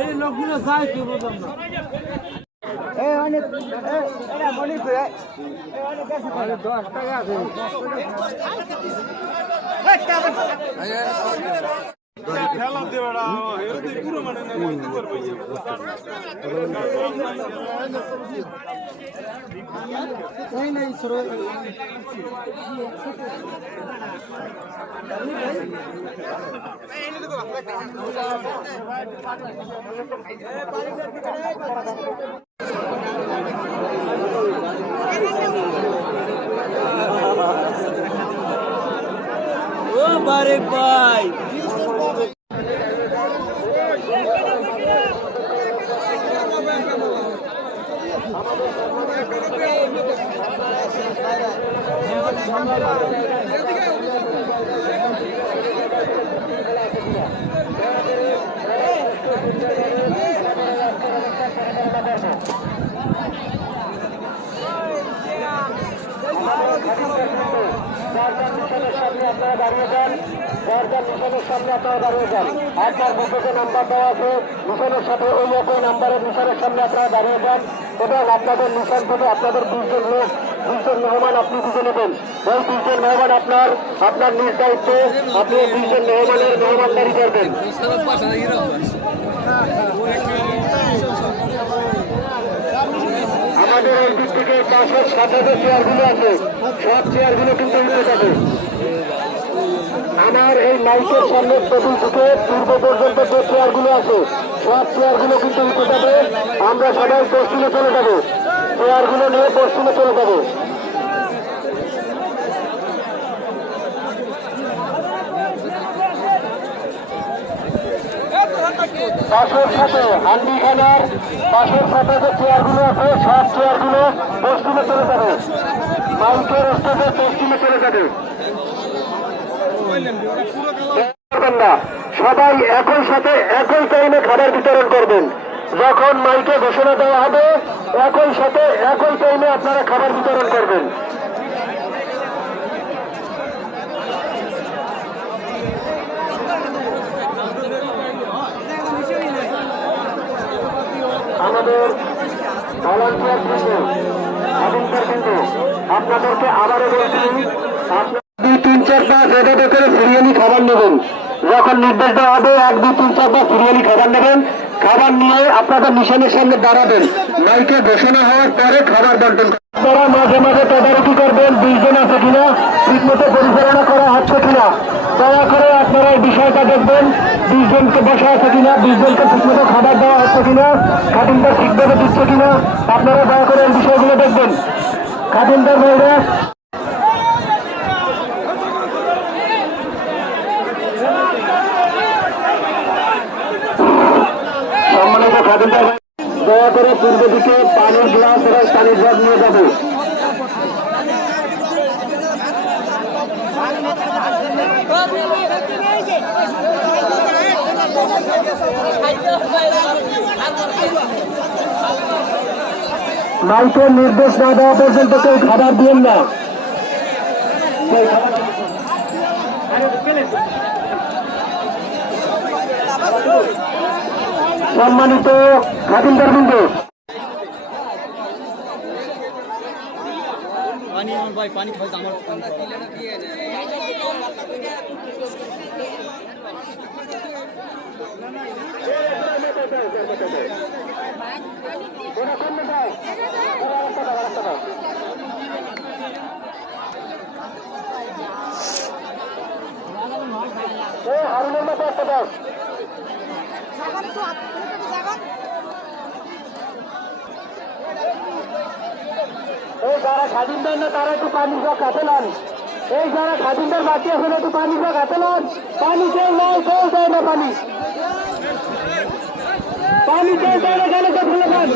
এই লোকগুলো যায় কি বুঝলাম না। অনেক মনে করে 10 টাকা আছে। খেলা দেওয়া পুরো মানে नहीं सरो ओ बारे भाई আপনারা দাঁড়িয়ে যান, মিশনের সামনে আপনারা দাঁড়িয়ে যান। আপনার বুকে যে নাম্বার দেওয়া আছে মিশনের সাথে ওই একই নাম্বারের মিশনের সামনে আপনারা দাঁড়িয়ে যান এবং আপনাদের মিশন থেকে আপনাদের 20 জন লোক 20 জন মেহমান আপনি বুঝে নেবেন। ওই 20 জন মেহমান আপনার নিজ দায়িত্বে আপনি 20 জন মেহমানের মেহমানদারি করবেন। আমাদের এই দিক থেকে পাশের সাথে যে চেয়ারগুলো আছে সব চেয়ারগুলো কিন্তু উঠে যাবে। আমার এই মাইকের সামনে টেবিল থেকে পূর্ব পর্যন্ত যে চেয়ারগুলো আছে সব চেয়ারগুলো কিন্তু উঠে যাবে। আমরা সবাই পশ্চিমে চলে যাবো, চেয়ারগুলো নিয়ে পশ্চিমে চলে যাবো। পাশের সাথে হান্ডিখানার পাশের সাথে যে চেয়ারগুলো আছে সব চেয়ারগুলো পশ্চিমে চলে যাবে, মাইকের স্টেজে পশ্চিমে চলে যাবে। সবাই একই সাথে একই টাইমে খাবার বিতরণ করবেন। যখন মাইকে ঘোষণা দেওয়া হবে একই সাথে একই টাইমে আপনারা খাবার বিতরণ করবেন। আমাদের ভলান্টিয়ার কিন্তু আপনাদেরকে আবারও বলছি, আপনার 2, 3, 4 5 এভাবে করে সিরিয়ালি খাবার নেবেন। যখন নির্দেশ দেওয়া হবে 1, 2, 3, 4 5 সিরিয়ালি খাবার নেবেন। খাবার নিয়ে আপনাদের মিশনের সামনে দাঁড়াবেন। মাইকে ঘোষণা হওয়ার পরে খাবার বন্টন আপনারা মাঝে মাঝে তদারকি করবেন 20 জন আছে কিনা, ঠিকমতো পরিচালনা করা হচ্ছে কিনা। দয়া করে আপনারা এই বিষয়টা দেখবেন, 20 জনকে বসা আছে কিনা, 20 জনকে ঠিকমতো খাবার দেওয়া হচ্ছে কিনা, খাদিমদার ঠিকভাবে দিচ্ছে কিনা। আপনারা দয়া করে এই বিষয়গুলো দেখবেন। খাদিমদার ভাইরা সম্মানিত খাদিমদার ভাই দয়া করে পূর্ব দিকে পানির গ্লাস এবং পানির জগ নিয়ে যাবে। মাইকের নির্দেশ না দেওয়া পর্যন্ত কেউ খাবার দিবেন না। সম্মানিত খাদিমদার বৃন্দ পানি ভাই পানি খাওয়া আমার হারুনের মতো একটা দাস এই যারা খাদিমদার না তারা একটু পানির জগ হাতে নেন। এই যারা খাদিমদার বাকি আছে একটু পানির জগ হাতে নেন। পানি কেউ নয়, কেউ চায় না পানি, পানি কেউ চায় না, কেন তো ফেলে পান।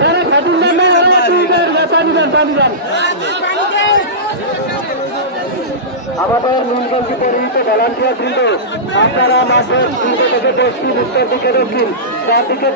যারা খাদিমদার নেই পানি দেন, পানি দেন। আমাদের নীলগঞ্জি পরিহিত ভলান্টিয়ার বৃন্দ আপনারা মাঠের 3 থেকে 10 উত্তর দিকে দক্ষিণ 4 দিকে